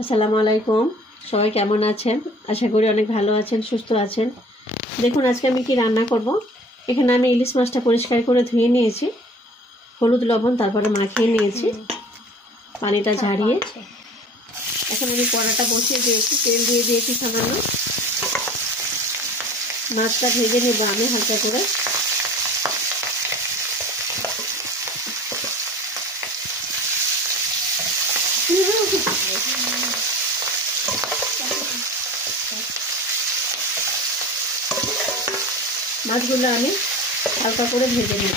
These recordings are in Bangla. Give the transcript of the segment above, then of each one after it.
আসসালামু আলাইকুম। সবাই কেমন আছেন? আশা করি অনেক ভালো আছেন, সুস্থ আছেন। দেখুন আজকে আমি কি রান্না করব। এখানে আমি ইলিশ মাছটা পরিষ্কার করে ধুয়ে নিয়েছি, হলুদ লবণ তারপরে মাখিয়ে নিয়েছি, পানিটা ঝারিয়ে। এখন আমি কড়াটা বসিয়ে দিয়েছি, তেল দিয়ে দিয়েছি সামান্য। মাছটা ভেজে নেব আমি হালকা করে। মাছগুলো আমি হালকা করে ভেজে নেব।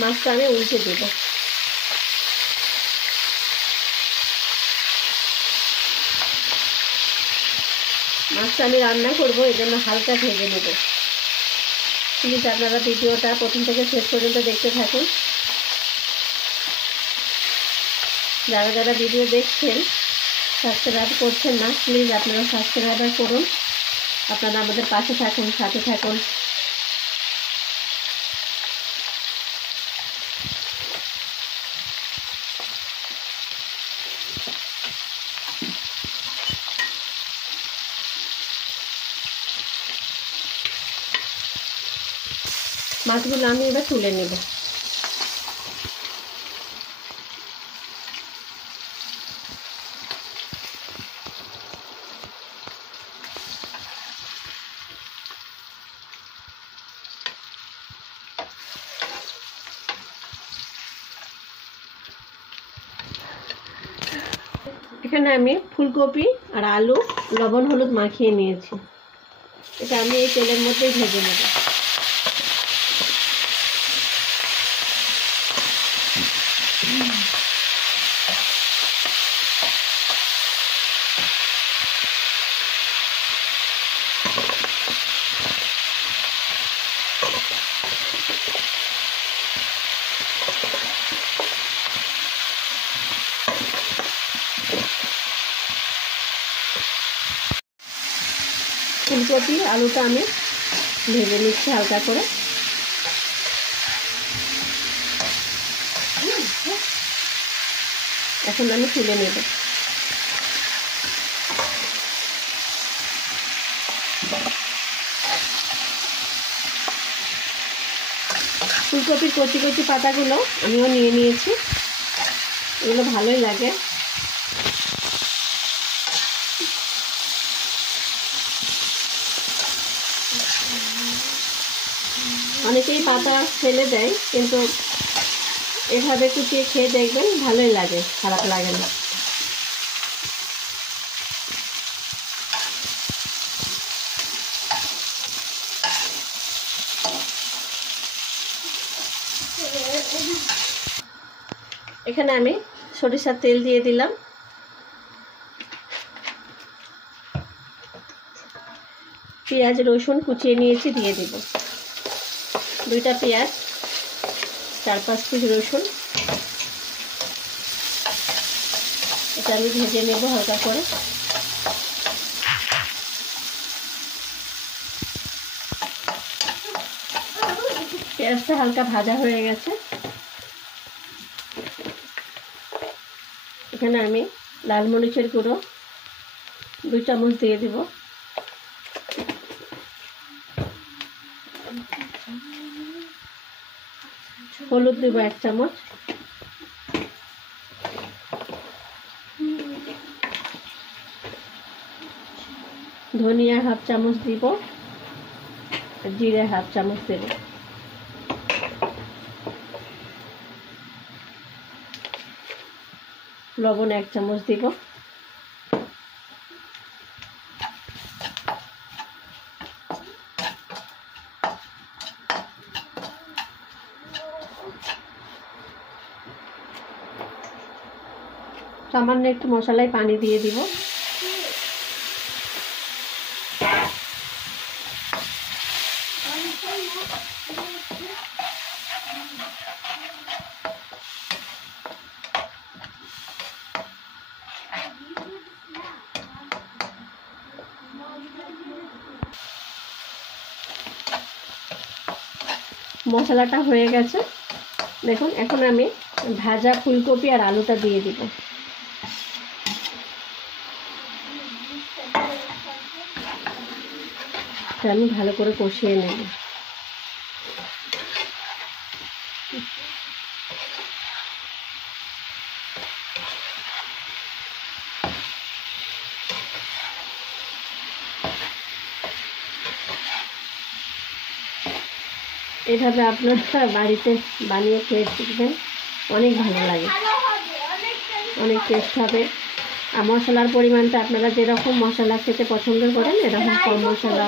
মাছটা আমি উল্টে দেব। মাছটা আমি রান্না করব, এই জন্য হালকা ভেজে নেব। প্লিজ আপনারা ভিডিওটা প্রথম থেকে শেষ পর্যন্ত দেখতে থাকুন। যারা যারা ভিডিও দেখছেন সাবস্ক্রাইব করছেন না, প্লিজ আপনারা সাবস্ক্রাইব করুন। আপনারা আমাদের পাশে থাকুন, সাথে থাকুন। মাছগুলো আমি এবার তুলে নেব। এখানে আমি ফুলকপি আর আলু লবণ হলুদ মাখিয়ে নিয়েছি। এটা আমি এই তেলের মধ্যেই ভেজে নেব। ফুলকপি আলুটা আমি ভেজে নিচ্ছি হালকা করে। এখন আমি তুলে নেব। ফুলকপির কচি কচি পাতাগুলো আমিও নিয়ে নিয়েছি, এগুলো ভালোই লাগে। অনেকেই পাতা ফেলে দেয়, কিন্তু এভাবে কুচিয়ে খেয়ে দেখবেন ভালোই লাগে, খারাপ লাগে না। এখানে আমি সরিষার তেল দিয়ে দিলাম। পেঁয়াজ রসুন কুচিয়ে নিয়েছি, দিয়ে দিব। 2টা পেঁয়াজ, 4-5 পিস রসুন। এটা আমি ভেজে নেব হালকা করে। পেঁয়াজটা হালকা ভাজা হয়ে গেছে। এখানে আমি লাল মরিচের গুঁড়ো 2 চামচ দিয়ে দিব। হলুদ দেব 1 চামচ। ধনিয়া 1/2 চামচ দিব, জিরে 1/2 চামচ দেব। লবণ 1 চামচ দিব। সামান্য একটু মশলায় পানি দিয়ে দিব। মশলাটা হয়ে গেছে, দেখুন এখন আমি ভাজা ফুলকপি আর আলুটা দিয়ে দিব। আমি ভালো করে কষিয়ে নেব। এইভাবে আপনারা বাড়িতে বানিয়ে খেয়ে শিখবেন, অনেক ভালো লাগে, অনেক টেস্ট হবে। আর মশলার পরিমাণটা আপনারা যেরকম মশলা খেতে পছন্দ করেন এরকম কম মশলা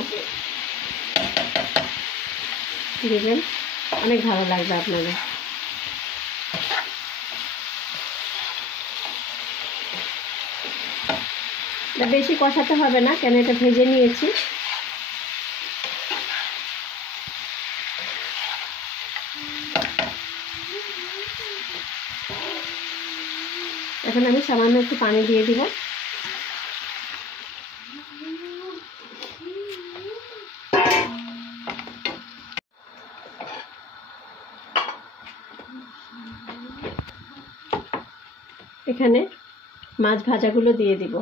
দেবেন, অনেক ভালো লাগবে আপনাদের। বেশি কষাতে হবে না, কেন এটা ভেজে নিয়েছি। এখন আমি সামান্য একটু পানি দিয়ে দিব। এখানে মাছ ভাজাগুলো দিয়ে দিব।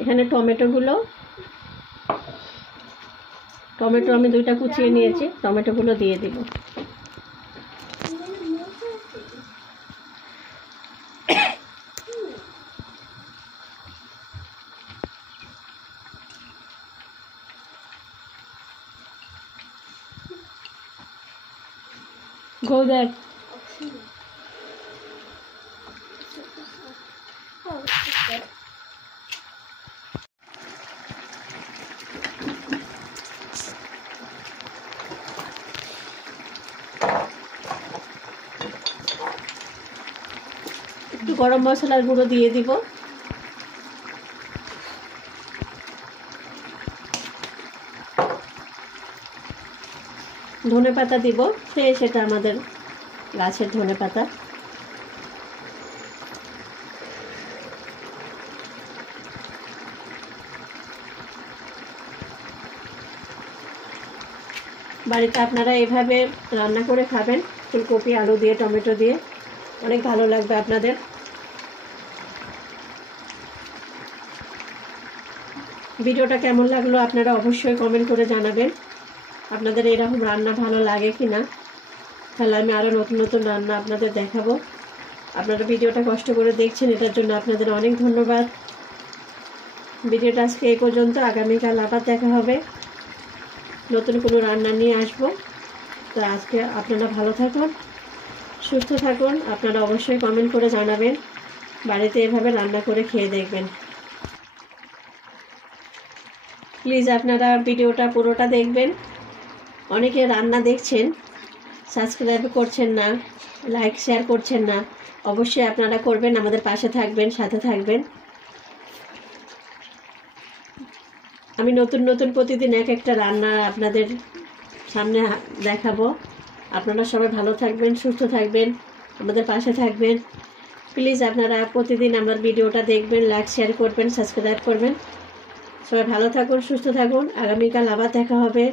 এখানে টমেটো আমি 2টা কুচিয়ে নিয়েছি, টমেটোগুলো দিয়ে দিব। Go there. একটু গরম মশলার গুঁড়ো দিয়ে দিব। ধনে পাতা দিব, সেটা আমাদের গাছের ধনে পাতা। বাড়িতে আপনারা এভাবে রান্না করে খাবেন, ফুলকপি আলু দিয়ে টমেটো দিয়ে, অনেক ভালো লাগবে আপনাদের। ভিডিওটা কেমন লাগলো আপনারা অবশ্যই কমেন্ট করে জানাবেন। আপনাদের এরকম রান্না ভালো লাগে কি না, তাহলে আমি আরও নতুন নতুন রান্না আপনাদের দেখাবো। আপনারা ভিডিওটা কষ্ট করে দেখছেন, এটার জন্য আপনাদের অনেক ধন্যবাদ। ভিডিওটা আজকে এই পর্যন্ত, আগামীকাল আবার দেখা হবে, নতুন কোনো রান্না নিয়ে আসবো। তো আজকে আপনারা ভালো থাকুন, সুস্থ থাকুন। আপনারা অবশ্যই কমেন্ট করে জানাবেন, বাড়িতে এভাবে রান্না করে খেয়ে দেখবেন। প্লিজ আপনারা ভিডিওটা পুরোটা দেখবেন। অনেকে রান্না দেখছেন, সাবস্ক্রাইব করছেন না, লাইক শেয়ার করছেন না, অবশ্যই আপনারা করবেন, আমাদের পাশে থাকবেন, সাথে থাকবেন। আমি নতুন নতুন প্রতিদিন এক একটা রান্না আপনাদের সামনে দেখাবো। আপনারা সবাই ভালো থাকবেন, সুস্থ থাকবেন, আমাদের পাশে থাকবেন। প্লিজ আপনারা প্রতিদিন আমার ভিডিওটা দেখবেন, লাইক শেয়ার করবেন, সাবস্ক্রাইব করবেন। সবাই ভালো থাকুন, সুস্থ থাকুন। আগামীকাল আবার দেখা হবে।